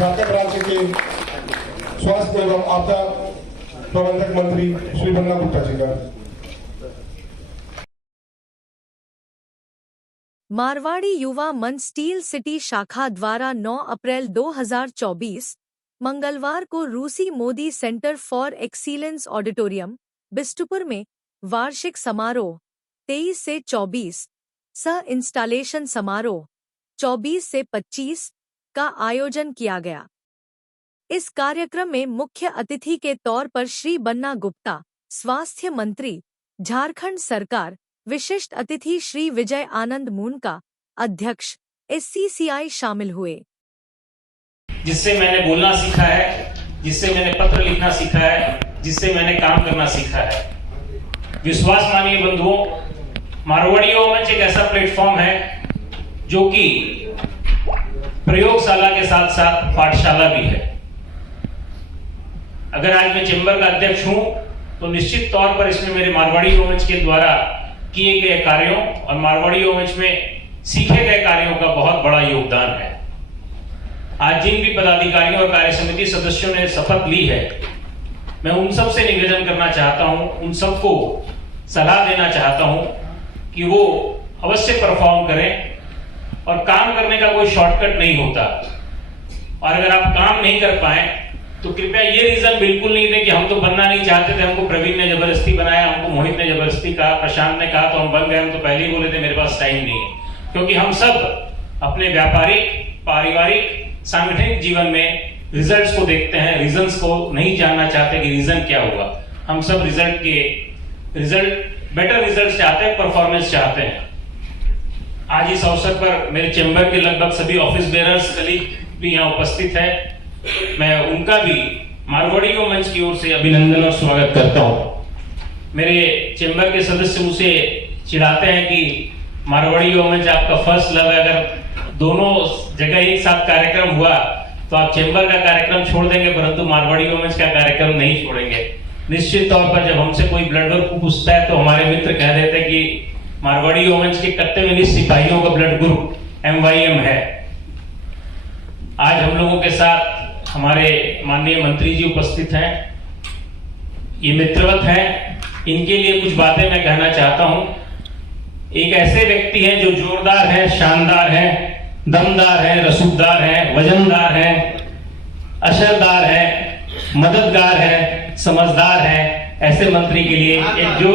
झारखंड राज्य के स्वास्थ्य एवं आपदा प्रबंधक मंत्री श्री बन्ना गुप्ता जी का। मारवाड़ी युवा मंच स्टील सिटी शाखा द्वारा 9 अप्रैल 2024 मंगलवार को रूसी Modi centre for excellence auditorium Bistupur में वार्षिक समारोह 23 से 24 सह इंस्टॉलेशन समारोह 24 से 25 का आयोजन किया गया। इस कार्यक्रम में मुख्य अतिथि के तौर पर श्री बन्ना गुप्ता, स्वास्थ्य मंत्री, झारखंड सरकार, विशिष्ट अतिथि श्री विजय आनंद मूनका, अध्यक्ष SCCI शामिल हुए। जिससे मैंने बोलना सीखा है, जिससे मैंने पत्र लिखना सीखा है, जिससे मैंने काम करना सीखा है। विश्वास मानिए बंधुओं, मारवाड़ी युवा मंच एक ऐसा प्लेटफॉर्म है जो कि प्रयोगशाला के साथ साथ पाठशाला भी है। अगर आज मैं चैम्बर का अध्यक्ष हूं तो निश्चित तौर पर इसमें मेरे मारवाड़ी युवा मंच के द्वारा किए गए कार्यों और मारवाड़ी युवा मंच में सीखे गए कार्यों का बहुत बड़ा योगदान है। आज जिन भी पदाधिकारियों और कार्य समिति सदस्यों ने शपथ ली है, मैं उन सब से निवेदन करना चाहता हूं, उन सबको सलाह देना चाहता हूं कि वो अवश्य परफॉर्म करें। और काम करने का कोई शॉर्टकट नहीं होता, और अगर आप काम नहीं कर पाए तो कृपया ये रीजन बिल्कुल नहीं दें कि हम तो बनना नहीं चाहते थे, हमको प्रवीण ने जबरदस्ती बनाया, हमको मोहित ने जबरदस्ती कहा, प्रशांत ने कहा तो हम बन गए, हम तो पहले ही बोले थे मेरे पास टाइम नहीं है। क्योंकि हम सब अपने व्यापारिक, पारिवारिक, सांगठनिक जीवन में रिजल्ट्स को देखते हैं, रीजंस को नहीं जानना चाहते कि रीजन क्या होगा। हम सब बेटर रिजल्ट चाहते हैं, परफॉर्मेंस चाहते हैं। आज इस अवसर पर मेरे चैम्बर के लगभग सभी ऑफिस बेरर्स, कलीग भी यहाँ उपस्थित है। मैं उनका भी मारवाड़ी युवा मंच की ओर से अभिनंदन और स्वागत करता हूँ। मेरे चैम्बर के सदस्य मुझे चिढ़ाते हैं कि मारवाड़ी युवा मंच आपका फर्स्ट लव है, अगर दोनों जगह एक साथ कार्यक्रम हुआ तो आप चैम्बर का कार्यक्रम छोड़ देंगे, परंतु मारवाड़ी युवा मंच का कार्यक्रम नहीं छोड़ेंगे। निश्चित तौर पर जब हमसे कोई ब्लड ग्रुप पूछता है तो हमारे मित्र कह देते हैं कि मारवाड़ी युवा मंच के कर्तव्यनिष्ठ सिपाहियों का ब्लड ग्रुप MYM है। आज हम लोगों के साथ हमारे माननीय मंत्री जी उपस्थित हैं, ये मित्रवत हैं, इनके लिए कुछ बातें मैं कहना चाहता हूं। एक ऐसे व्यक्ति हैं जो जोरदार हैं, शानदार हैं, दमदार हैं, रसूखदार हैं, वजनदार हैं, असरदार हैं, मददगार हैं, समझदार हैं। ऐसे मंत्री के लिए एक जो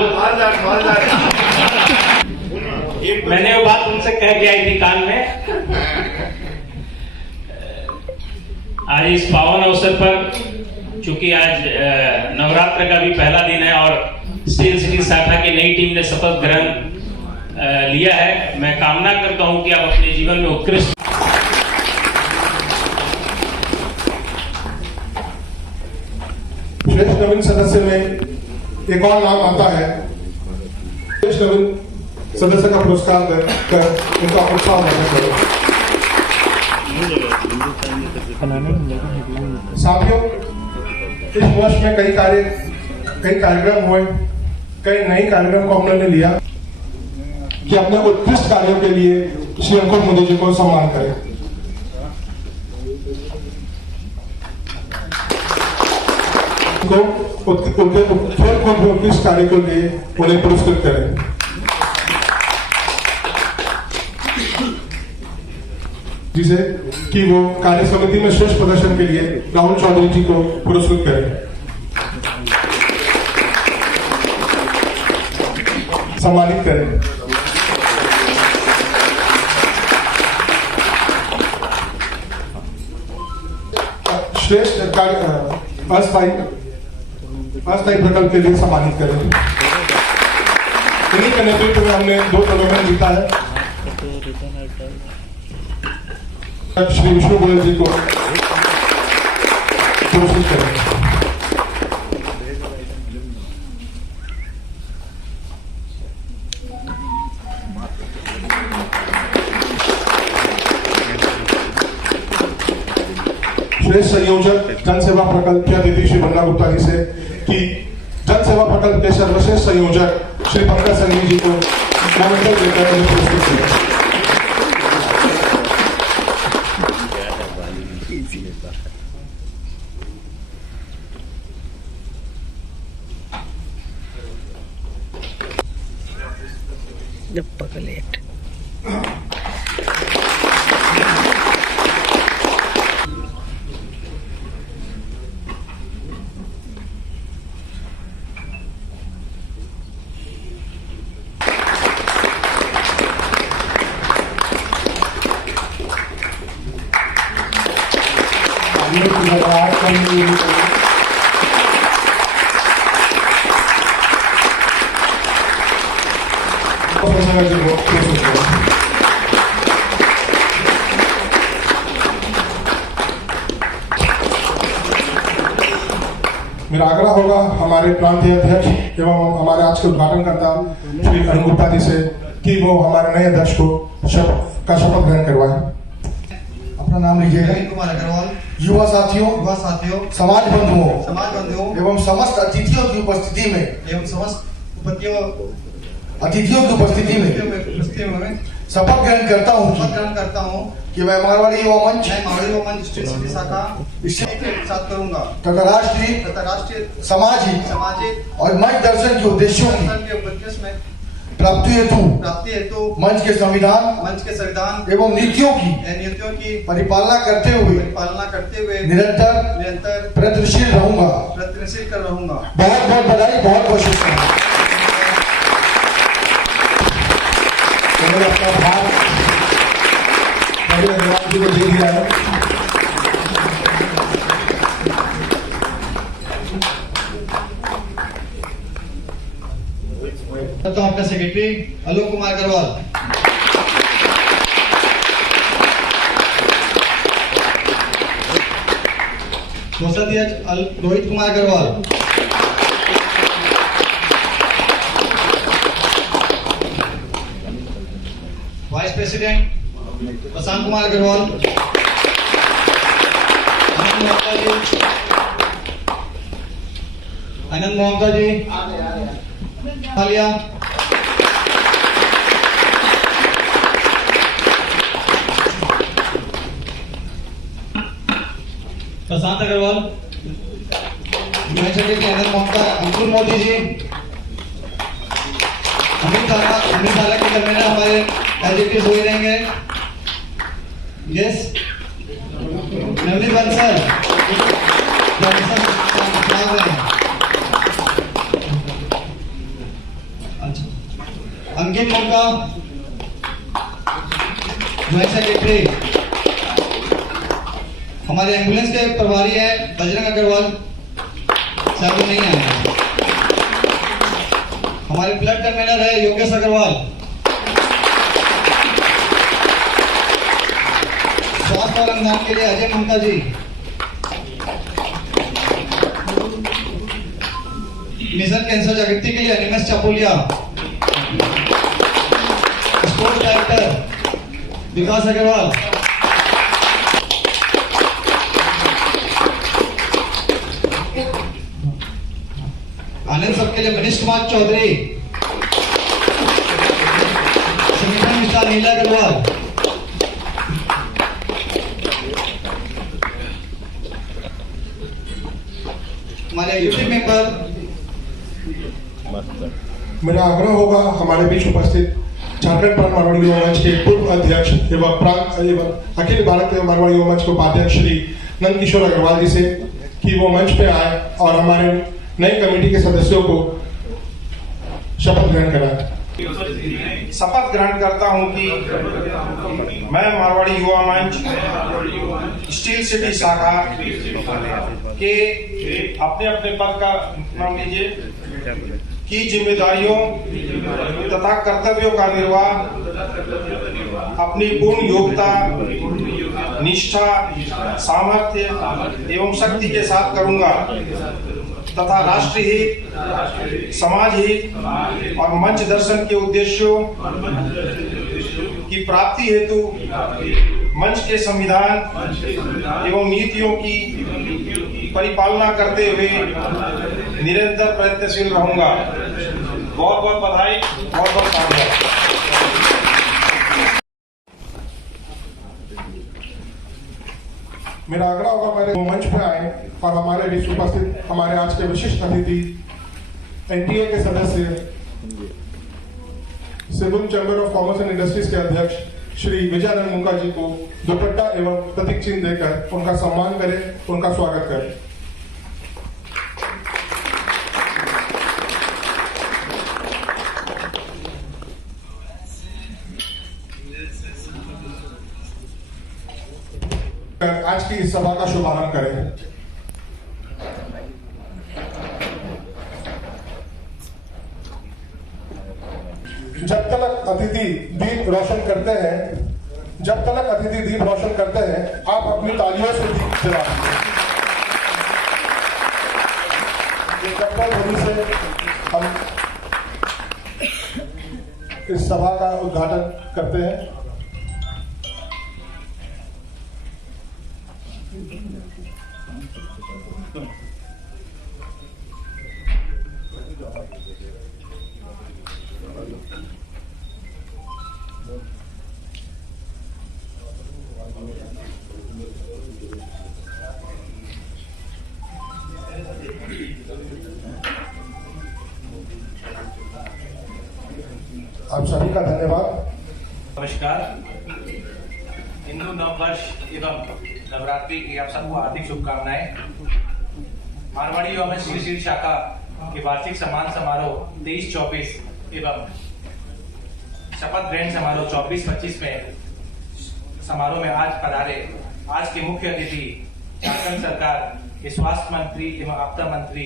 मैंने वो बात उनसे कह के आई थी कान में। आज इस पावन अवसर पर, चूंकि आज नवरात्र का भी पहला दिन है और स्टील सिटी शाखा की नई टीम ने शपथ ग्रहण लिया है, मैं कामना करता हूं कि आप अपने जीवन में उत्कृष्ट श्रेष्ठ नवीन सदस्य में एक और नाम आता है। श्रेष्ठ नवीन सदस्य का पुरस्कार कर उनका उत्साह बढ़ाना चाहिए। साथियों, इस वर्ष में कई कार्यक्रम हुए, कई नए कार्यक्रम को हमने लिया कि अपने उत्कृष्ट कार्यों के लिए श्री अंकुर मोदी जी को सम्मान करें। उनके खेल उत्कृष्ट कार्य के लिए उन्हें पुरस्कृत करें। जिसे कि वो कार्य समिति में श्रेष्ठ प्रदर्शन के लिए राहुल चौधरी जी को पुरस्कृत करें, सम्मानित करें। श्रेष्ठ अस्थायी प्रकल्प के लिए सम्मानित करें। इन्हीं के नेतृत्व में हमने 2 टूर्नामेंट जीता है। श्री विष्णु गोयल जी को पुरस्कृत करें। श्रेष्ठ संयोजक जन सेवा प्रकल्प की अतिथि श्री बन्ना गुप्ता जी से कि जन सेवा प्रकल्प के सर्वश्रेष्ठ संयोजक श्री पंकज संघवी जी को मोमेंटल देकर उन्हें पुरस्कृत किया। पकलेट मेरा आग्रह होगा हमारे प्रांतीय अध्यक्ष एवं हमारे आज के उद्घाटनकर्ता श्री अरुण गुप्ता जी से कि वो हमारे नए अध्यक्ष को शपथ ग्रहण करवाए। अपना नाम लीजिएगा। कुमार अग्रवाल। युवा साथियों, समाज बंधुओं एवं समस्त अतिथियों की उपस्थिति में शपथ ग्रहण करता हूँ कि मैं मारवाड़ी युवा मंच स्टील सिटी शाखा के साथ करूंगा तथा राष्ट्रीय सामाजिक और मंच दर्शन के उद्देश्यों की में प्राप्ति हेतु मंच के संविधान एवं नीतियों की परिपालना करते हुए निरंतर प्रयत्नशील कर रहूंगा। बहुत बहुत बधाई, बहुत बहुत शुभकामनाएं। मैंने अपना भार अग्रवाल जी को दे दिया है। तो आपका सेक्रेटरी आलोक कुमार अग्रवाल। कोषाध्यक्ष रोहित कुमार अग्रवाल। Vice president Prashant Kumar Agarwal. आनंद मोहता जी आलिया। प्रशांत अग्रवाल। आनंद मोहता। अंकुर मोदी जी। अमित साला के कन्वीनर हमारे एडजेक्टिव हुए रहेंगे। यस नवनीत बंसल। अंकित मोका ज्वाइंट सेक्रेटरी। हमारे एम्बुलेंस के प्रभारी है बजरंग अग्रवाल साहब नहीं आए। हमारे ब्लड कन्वीनर है योगेश अग्रवाल। स्वास्थ्य और अनुदान के लिए अजय ममता जी। मिशन कैंसर जागृति के लिए अनिमेश चापोलिया। स्पोर्ट्स डायरेक्टर विकास अग्रवाल। आनंद सब के लिए मनीष कुमार चौधरी। संगठन विस्तार नीला अग्रवाल। हमारे एग्जीक्यूटिव मेंबर। मेरा आग्रह होगा हमारे बीच उपस्थित झारखंड प्रांत मारवाड़ी युवा मंच के पूर्व अध्यक्ष एवं अखिल भारतीय मारवाड़ी युवा मंच के उपाध्यक्ष श्री नंद किशोर अग्रवाल जी से कि वो मंच पे आए और हमारे नई कमेटी के सदस्यों को शपथ ग्रहण कराएं। शपथ ग्रहण करता हूं कि मैं मारवाड़ी युवा मंच स्टील सिटी शाखा के अपने अपने पद का नाम लीजिए की जिम्मेदारियों तथा कर्तव्यों का निर्वाह अपनी पूर्ण योग्यता, निष्ठा, सामर्थ्य एवं शक्ति के साथ करूंगा तथा राष्ट्रीय हित, समाज हित और मंच दर्शन के उद्देश्यों की प्राप्ति हेतु मंच के संविधान एवं नीतियों की परिपालना करते हुए निरंतर प्रयत्नशील रहूंगा। बहुत बहुत बधाई, बहुत बहुत धन्यवाद। मेरा आग्रह होगा मेरे मंच पे आए और हमारे बीच उपस्थित हमारे आज के विशिष्ट अतिथि एनटीए के सदस्य सिबुल chamber of commerce and industries के अध्यक्ष श्री विजयानंद मुंका जी को दुपट्टा एवं प्रतीक चिन्ह देकर उनका सम्मान करें, उनका स्वागत करें। आज की इस सभा का शुभारंभ करें। जब तक अतिथि दीप रोशन करते हैं, आप अपनी तालियों से दीप जला दीजिए। जब तक ध्वनि से हम इस सभा का उद्घाटन करते हैं। आप सभी का धन्यवाद। नमस्कार। हिंदू नव वर्ष एवं नवरात्रि की आप सबको हार्दिक शुभकामनाएं। मारवाड़ी युवा स्टील सिटी शाखा के वार्षिक सम्मान समारोह 23-24 एवं शपथ ग्रहण समारोह 24-25 में समारोह में आज पधारे आज के मुख्य अतिथि झारखंड सरकार के स्वास्थ्य मंत्री एवं आपदा मंत्री,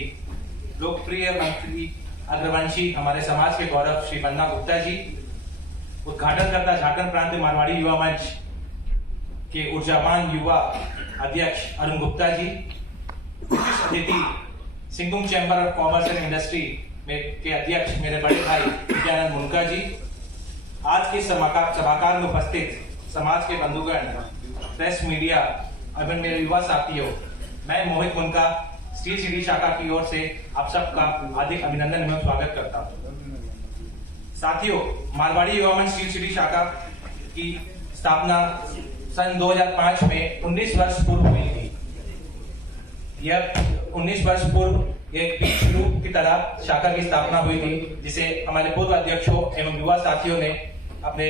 लोकप्रिय मंत्री अग्रवंशी, हमारे समाज के गौरव श्री बन्ना गुप्ता जी, उद्घाटनकर्ता झारखंड प्रांत मारवाड़ी युवा मंच के ऊर्जावान युवा अध्यक्ष अरुण गुप्ता जी, विशिष्ट अतिथि सिंगुम chamber of commerce and industry के अध्यक्ष मेरे बड़े भाई विजयानंद मुनका जी, आज के सभाकार में उपस्थित समाज के बंधुगण, प्रेस मीडिया एवं मेरे युवा साथियों, मैं मोहित मुनका स्टील सिटी शाखा की ओर से आप सबका हार्दिक अभिनंदन एवं स्वागत करता हूं। साथियों, मारवाड़ी युवा मंच स्टील सिटी शाखा की स्थापना सन 2005 में 19 वर्ष पूर्व हुई थी। यह 19 वर्ष पूर्व एक बीज रूप की तरह शाखा की स्थापना हुई थी, जिसे हमारे पूर्व अध्यक्षों एवं युवा साथियों ने अपने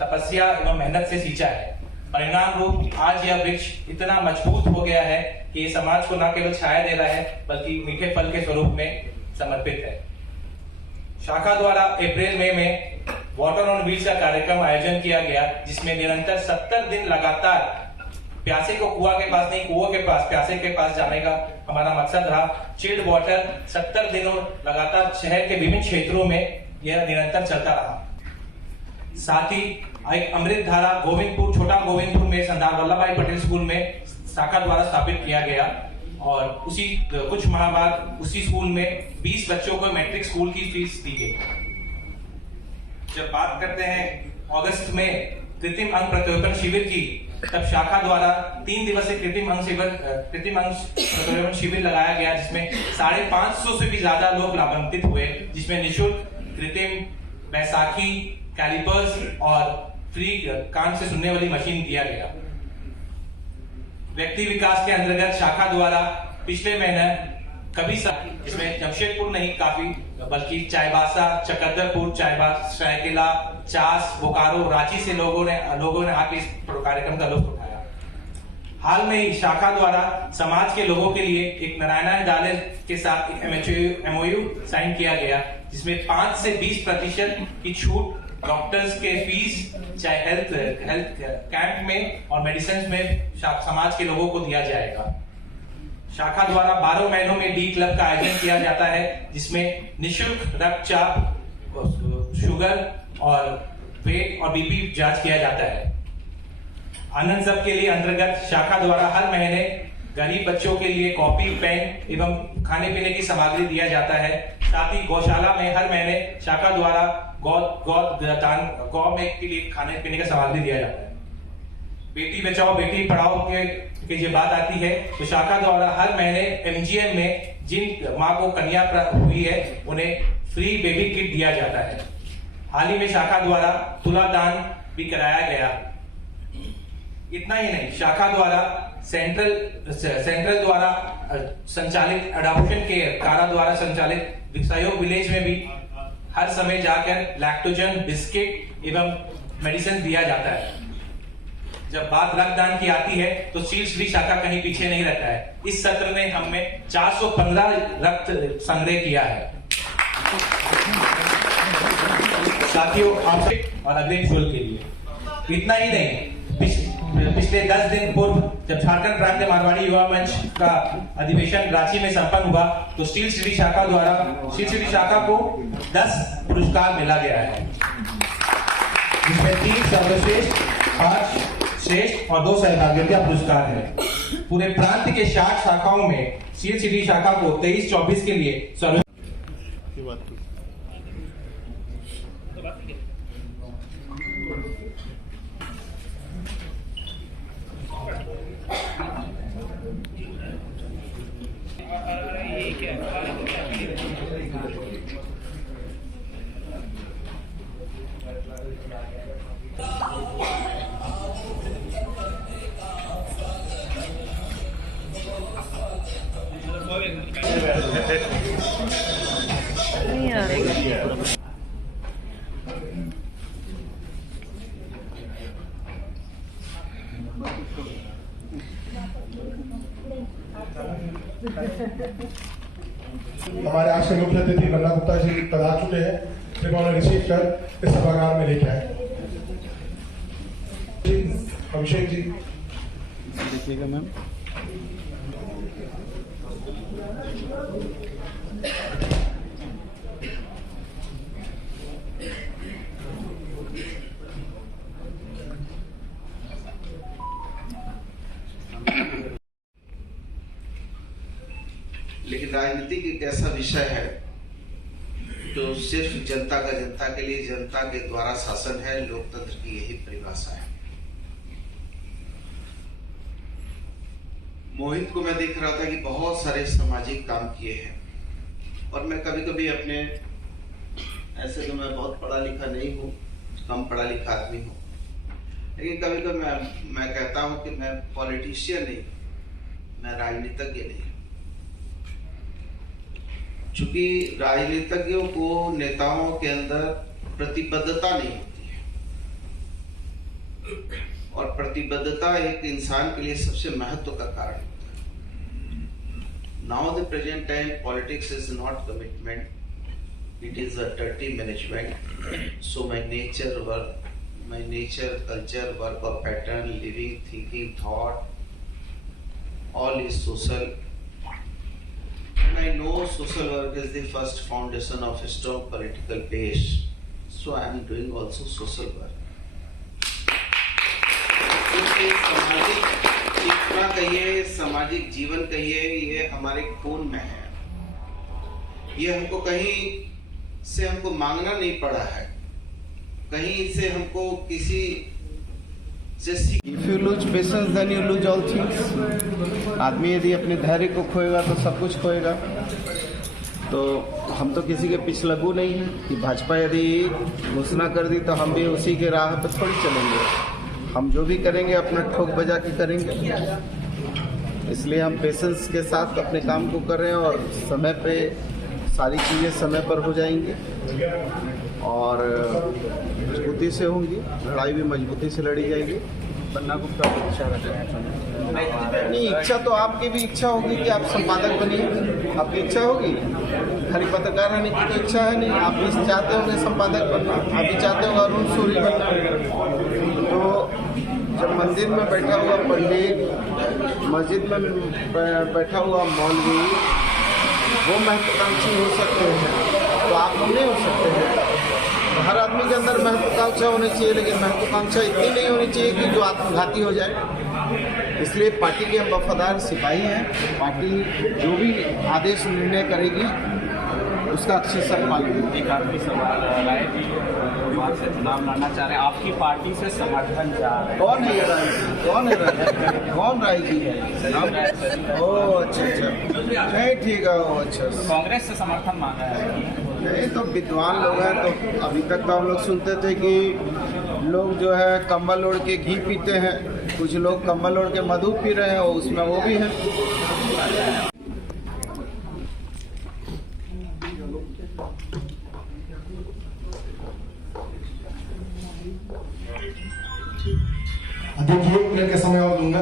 तपस्या एवं मेहनत से सींचा है। परिणाम रूप आज यह वृक्ष इतना मजबूत हो गया है कि ये समाज को न केवल छाया दे रहा है बल्कि मीठे फल के स्वरूप में समर्पित है। शाखा द्वारा अप्रैल मई में वाटर ऑन व्हील्स का कार्यक्रम आयोजन किया गया, जिसमें निरंतर 70 दिन लगातार प्यासे को कुआं के पास नहीं, कुओं के पास, प्यासे के पास जाने का हमारा मकसद रहा। चिल्ड वाटर 70 दिनों लगातार शहर के विभिन्न क्षेत्रों में यह निरंतर चलता रहा। साथ ही एक अमृत धारा गोविंदपुर, छोटा गोविंदपुर में सरदार वल्लभ भाई पटेल स्कूल में शाखा द्वारा स्थापित किया गया और उसी कुछ माह बाद उसी स्कूल में 20 बच्चों को मैट्रिक स्कूल की फीस दी गई। जब बात करते हैं अगस्त में कृत्रिम अंग प्रत्यारोपण शिविर की, तब शाखा द्वारा 3 दिवसीय कृत्रिम अंग प्रत्यारोपण शिविर लगाया गया, जिसमें 550 से भी ज्यादा लोग लाभान्वित हुए, जिसमें निःशुल्क कृत्रिम बैसाखी, कैलिपर्स और फ्री कान से सुनने वाली मशीन दिया गया। व्यक्ति विकास के अंतर्गत शाखा द्वारा पिछले महीने कभी इसमें जमशेदपुर नहीं काफी बल्कि चाईबासा, चकंदरपुर, चाईबासा, सरायकेला, चास, बोकारो, रांची से लोगों ने आके इस कार्यक्रम का लुत्फ उठाया। हाल में ही शाखा द्वारा समाज के लोगों के लिए एक नारायणा विद्यालय के साथ MOU साइन किया गया, जिसमें 5 से 20% की छूट डॉक्टर्स के फीस, चाहे हेल्थ कैंप में और मेडिसिन में समाज के लोगों को दिया जाएगा। शाखा द्वारा 12 महीनों में डी क्लब का आयोजन किया जाता है, जिसमें निःशुल्क रक्तचाप, शुगर और वेट और बीपी जांच किया जाता है। आनंद सब के लिए अंतर्गत शाखा द्वारा हर महीने गरीब बच्चों के लिए कॉपी, पेन एवं खाने पीने की सामग्री दिया जाता है। साथ ही गौशाला में हर महीने शाखा द्वारा गौ में के लिए खाने पीने का सामग्री दिया जाता है। बेटी बचाओ बेटी पढ़ाओ के जब बात आती है तो शाखा द्वारा हर महीने MGM में जिन माँ को कन्या हुई है उन्हें फ्री बेबी किट दिया जाता है। हाल ही में शाखा द्वारा तुलादान भी कराया गया। इतना ही नहीं, शाखा द्वारा सेंट्रल द्वारा संचालित एडॉप्शन के कारा द्वारा संचालित सहयोग विलेज में भी हर समय जाकर लैक्टोजन, बिस्किट एवं मेडिसिन दिया जाता है। जब बात रक्तदान की आती है तो स्टील सिटी शाखा कहीं पीछे नहीं रहता है। इस सत्र में हमने 415 रक्त संग्रह किया है। साथियों, आपसे और अग्रिम शुल्क के लिए इतना ही नहीं, पिछले 10 दिन पूर्व जब झारखंड प्रांत मारवाड़ी युवा मंच का अधिवेशन रांची में संपन्न हुआ तो स्टील सिटी शाखा द्वारा स्टील सिटी शाखा को 10 पुरस्कार मिला गया है, जिसमें 3 सर्वश्रेष्ठ, 5 श्रेष्ठ और 2 सहभागिता पुरस्कार है। पूरे प्रांत के 60 शाखाओं में स्टील सिटी शाखा को 23-24 के लिए हमारे आज के मुख्य अतिथि बन्ना गुप्ता जी पधार चुके हैं, कृपया उन्हें रिसीव कर इस सभागार में लेके आए। अभिषेक जी देखिएगा मैम। लेकिन राजनीति एक ऐसा विषय है जो सिर्फ जनता का जनता के लिए, जनता के द्वारा शासन है। लोकतंत्र की यही परिभाषा है। मोहित को मैं देख रहा था कि बहुत सारे सामाजिक काम किए हैं, और मैं कभी कभी अपने, ऐसे तो मैं बहुत पढ़ा लिखा नहीं हूँ, कम पढ़ा लिखा आदमी हूँ, लेकिन कभी कभी मैं कहता हूँ कि मैं पॉलिटिशियन नहीं, मैं राजनीतिज्ञ नहीं। चूंकि राजनीतिज्ञों को, नेताओं के अंदर प्रतिबद्धता नहीं होती है, और प्रतिबद्धता एक इंसान के लिए सबसे महत्व का कारण होता है। Now the present time politics is not commitment, it is a dirty management. So my nature work, my nature culture work of pattern, living, thinking, thought, all is social, and I know social work is the first foundation of a strong political base, so I am doing also social work। क्योंकि सामाजिक चेतना कहिए, सामाजिक जीवन कहिए, ये हमारे खून में है। ये हमको कहीं से हमको मांगना नहीं पड़ा है, कहीं से हमको किसी If you lose patience, then you lose all things। आदमी यदि अपने धैर्य को खोएगा तो सब कुछ खोएगा। तो हम तो किसी के पिछलगू नहीं हैं कि भाजपा यदि घोषणा कर दी तो हम भी उसी के राह पर थोड़ी चलेंगे। हम जो भी करेंगे अपना ठोक बजा के करेंगे, इसलिए हम पेशेंस के साथ अपने काम को कर रहे हैं, और समय पे सारी चीज़ें समय पर हो जाएंगी और मजबूती से होंगी। लड़ाई भी मजबूती से लड़ी जाएगी। बन्ना गुप्ता की इच्छा रखते हैं। नहीं, इच्छा तो आपकी भी इच्छा होगी कि आप संपादक बनिए, आपकी इच्छा होगी। खाली पत्रकार रहने की तो इच्छा है नहीं, आप भी चाहते होंगे संपादक बनना, आप भी चाहते हो अरुण सूरी बनना। तो जब मंदिर में बैठा हुआ पंडित, मस्जिद में बैठा हुआ मौलवी वो महत्वाकांक्षी हो सकते हैं, तो आप नहीं हो सकते हैं। तो हर आदमी के अंदर महत्वाकांक्षा होनी चाहिए, लेकिन महत्वाकांक्षा इतनी नहीं होनी चाहिए कि जो आत्मघाती हो जाए। इसलिए पार्टी के हम वफादार सिपाही हैं। पार्टी जो भी आदेश निर्णय करेगी उसका अच्छे से पालन। एक आखिरी सवाल, राय जी बात से चुनाव लड़ना चाह रहे हैं, आपकी पार्टी से समर्थन चाह रहे हैं। कौन है ये राय? कौन है राय? कौन राय जी है? ओह अच्छा नहीं, ठीक है। वो अच्छा, कांग्रेस से समर्थन मांगा है। नहीं तो विद्वान लोग हैं। तो अभी तक तो हम लोग सुनते थे कि लोग जो है कंबल ओढ़ के घी पीते हैं, कुछ लोग कंबल ओढ़ के मधु पी रहे हैं, उसमें वो भी है। देखिए 1 मिनट का समय और दूंगा।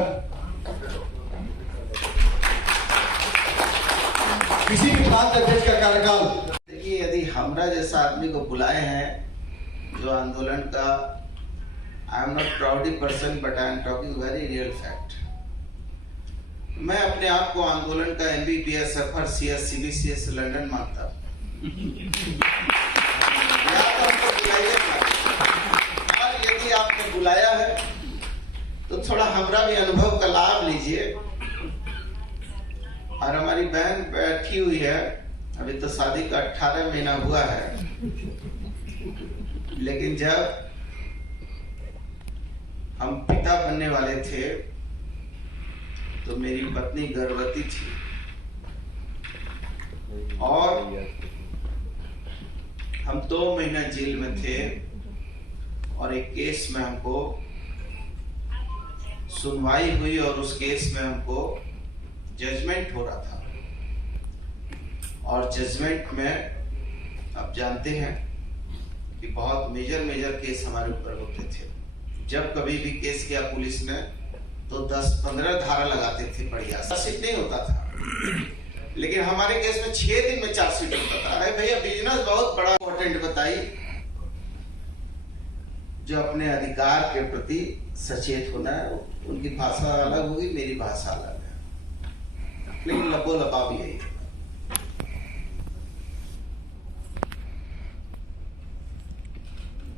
किसी भी प्रांत अध्यक्ष का कार्यकाल, देखिए यदि हमरा जैसा आदमी को बुलाए हैं जो आंदोलन का, I am not प्राउडी person but I am talking very real fact. मैं अपने आप को आंदोलन का MBBS सफर CS CBCS लंदन मानता हूँ। और यदि आपने बुलाया है तो थोड़ा हमरा भी अनुभव का लाभ लीजिए। और हमारी बहन बैठी हुई है, अभी तो शादी का 18 महीना हुआ है, लेकिन जब हम पिता बनने वाले थे तो मेरी पत्नी गर्भवती थी और हम 2 महीना जेल में थे और एक केस में हमको सुनवाई हुई और उस केस में हमको जजमेंट हो रहा था। और जजमेंट में आप जानते हैं कि बहुत मेजर केस हमारे ऊपर होते थे। जब कभी भी केस किया पुलिस ने तो 10-15 धारा लगाते थे, बढ़िया चार्जशीट नहीं होता था। लेकिन हमारे केस में 6 दिन में चार्जशीट होता था। अरे भैया बिजनेस बहुत बड़ा इंपॉर्टेंट बताइए। जो अपने अधिकार के प्रति सचेत होना है, उनकी भाषा अलग होगी, मेरी भाषा अलग है, लेकिन लबो लबा भी यही है।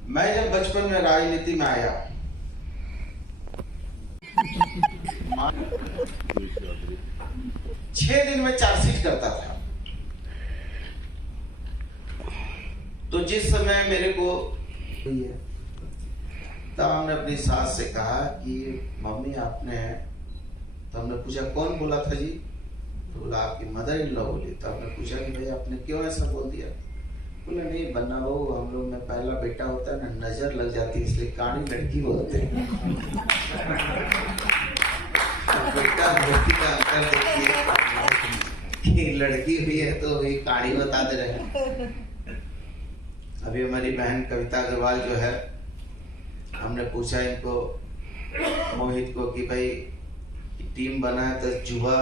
मैं जब बचपन में राजनीति में आया, 6 दिन में चार्जशीट करता था। तो जिस समय मेरे को तब हमने अपनी सास से कहा कि मम्मी आपने, तो हमने पूछा कौन बोला था जी? तो बोला आपकी मदर इन लॉ बोली। तो हमने पूछा कि भाई आपने क्यों ऐसा बोल दिया? बोला नहीं बन्ना बहू, हम लोग में पहला बेटा होता है ना, नजर लग जाती है इसलिए कानी लड़की बोलते हैं। बेटा बेटी का अंतर देखिए कि लड़की हुई है तो वही कहानी बता दे रहे हैं। अभी हमारी बहन कविता अग्रवाल जो है, हमने पूछा इनको मोहित को कि भाई टीम बना है तो जुआ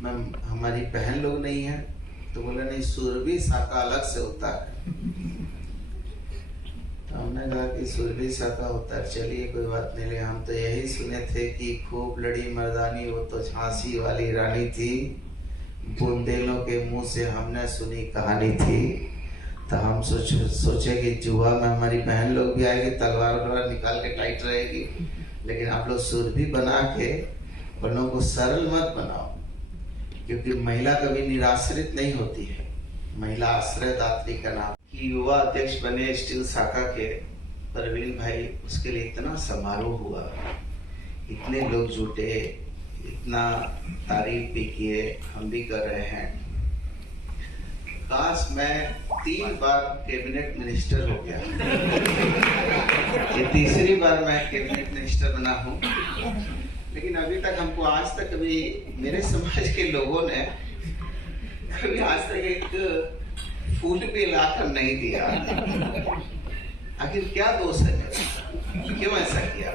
में हमारी बहन लोग नहीं है? तो बोले नहीं, सुरभि शाखा अलग से होता है। तो हमने कहा कि सुरभि शाखा होता है, चलिए कोई बात नहीं। ले हम तो यही सुने थे कि खूब लड़ी मर्दानी वो तो झांसी वाली रानी थी, बुंदेलों के मुंह से हमने सुनी कहानी थी। तो हम सोचे कि जुआ में हमारी बहन लोग भी आएगी, तलवार निकाल के टाइट रहेगी, लेकिन आप लोग सुरभि बना के बड़ों को सरल मत बनाओ, क्योंकि महिला कभी निराश्रित नहीं होती है, महिला आश्रयदात्री का नाम। कि युवा अध्यक्ष बने स्टील शाखा के परवीन भाई, उसके लिए इतना समारोह हुआ, इतने लोग जुटे, इतना तारीफ भी किए, हम भी कर रहे हैं। काश मैं 3 बार कैबिनेट मिनिस्टर हो गया। ये तीसरी बार मैं कैबिनेट मिनिस्टर बना हूँ, लेकिन अभी तक हमको आज तक कभी मेरे समाज के लोगों ने कभी आज तक एक फूल भी लाकर नहीं दिया। आखिर क्या दोष है मेरा? क्यों ऐसा किया?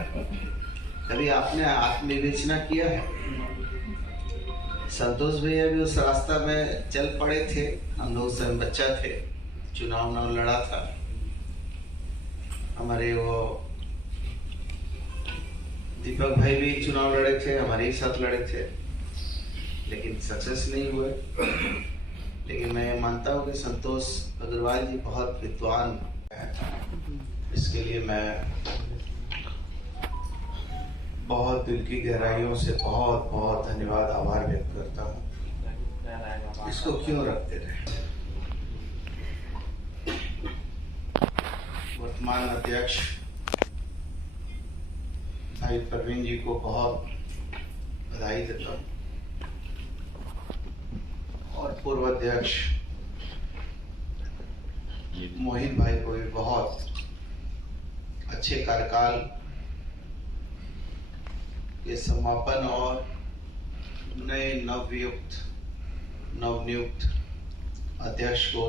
कभी आपने आत्मविवेचना किया है? संतोष भैया भी उस रास्ता में चल पड़े थे, हम लोग उस समय बच्चा थे, चुनाव लड़ा था। हमारे वो दीपक भाई भी चुनाव लड़े थे, हमारे ही साथ लड़े थे, लेकिन सक्सेस नहीं हुए। लेकिन मैं मानता हूँ कि संतोष अग्रवाल जी बहुत विद्वान है। इसके लिए मैं बहुत दिल की गहराइयों से बहुत बहुत धन्यवाद, आभार व्यक्त करता हूँ। इसको क्यों रखते रहे? वर्तमान अध्यक्ष भाई परवीन जी को बहुत बधाई देता हूँ, और पूर्व अध्यक्ष मोहित भाई को भी बहुत अच्छे कार्यकाल के समापन और नए नवनियुक्त अध्यक्ष को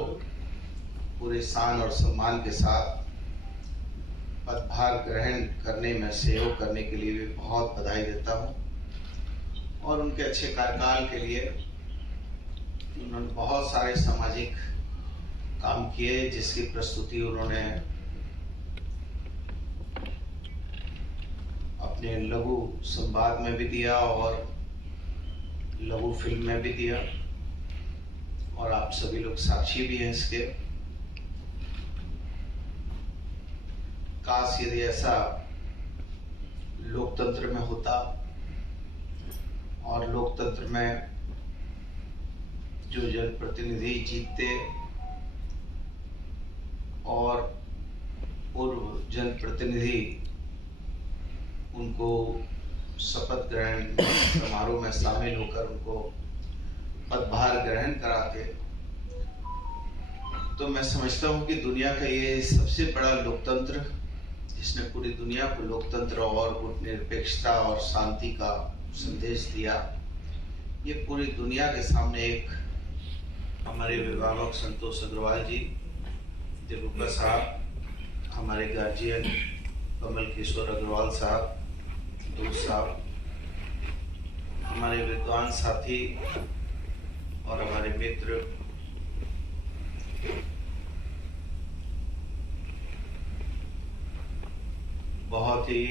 पूरे शान और सम्मान के साथ पदभार ग्रहण करने में सहयोग करने के लिए भी बहुत बधाई देता हूँ और उनके अच्छे कार्यकाल के लिए उन्होंने बहुत सारे सामाजिक काम किए जिसकी प्रस्तुति उन्होंने अपने लघु संवाद में भी दिया और लघु फिल्म में भी दिया और आप सभी लोग साक्षी भी हैं इसके। काश यदि ऐसा लोकतंत्र में होता और लोकतंत्र में जो जनप्रतिनिधि जीतते और पूर्व जनप्रतिनिधि उनको शपथ ग्रहण समारोह में शामिल होकर उनको पदभार ग्रहण कराते, तो मैं समझता हूं कि दुनिया का ये सबसे बड़ा लोकतंत्र जिसने पूरी दुनिया को लोकतंत्र और गुटनिरपेक्षता और शांति का संदेश दिया, ये पूरी दुनिया के सामने एक हमारे अभिभावक संतोष अग्रवाल जी, दिलरुबा साहब, हमारे गार्जियन कमल किशोर अग्रवाल साहब, दोस्त साहब, हमारे विद्वान साथी और हमारे मित्र, बहुत ही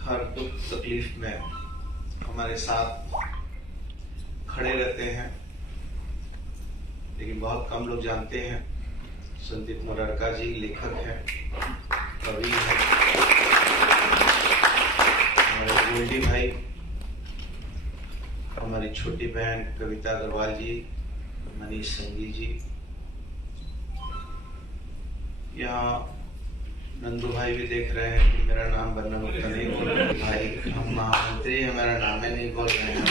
हर दुख तकलीफ में हमारे साथ खड़े रहते हैं, लेकिन बहुत कम लोग जानते हैं संदीप मुरारका जी लेखक हैं, कवि हैं, हमारे गोल्डी भाई, हमारी छोटी बहन कविता अग्रवाल जी, मनीष संगी जी, यहाँ नंदू भाई भी देख रहे हैं कि मेरा नाम बनना मुक्ता नहीं बोल रहे भाई, हम महामंत्री हैं, मेरा नाम ही नहीं बोल रहे हैं,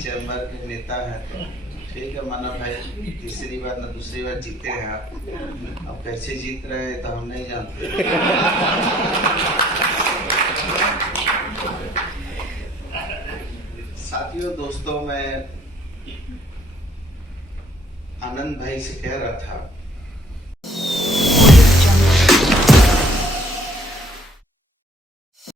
चैम्बर के नेता हैं, तो ठीक है मानव भाई, तीसरी बार न दूसरी बार जीते हैं आप, अब कैसे जीत रहे हैं तो हम नहीं जानते। साथियों, दोस्तों, मैं आनंद भाई से कह रहा था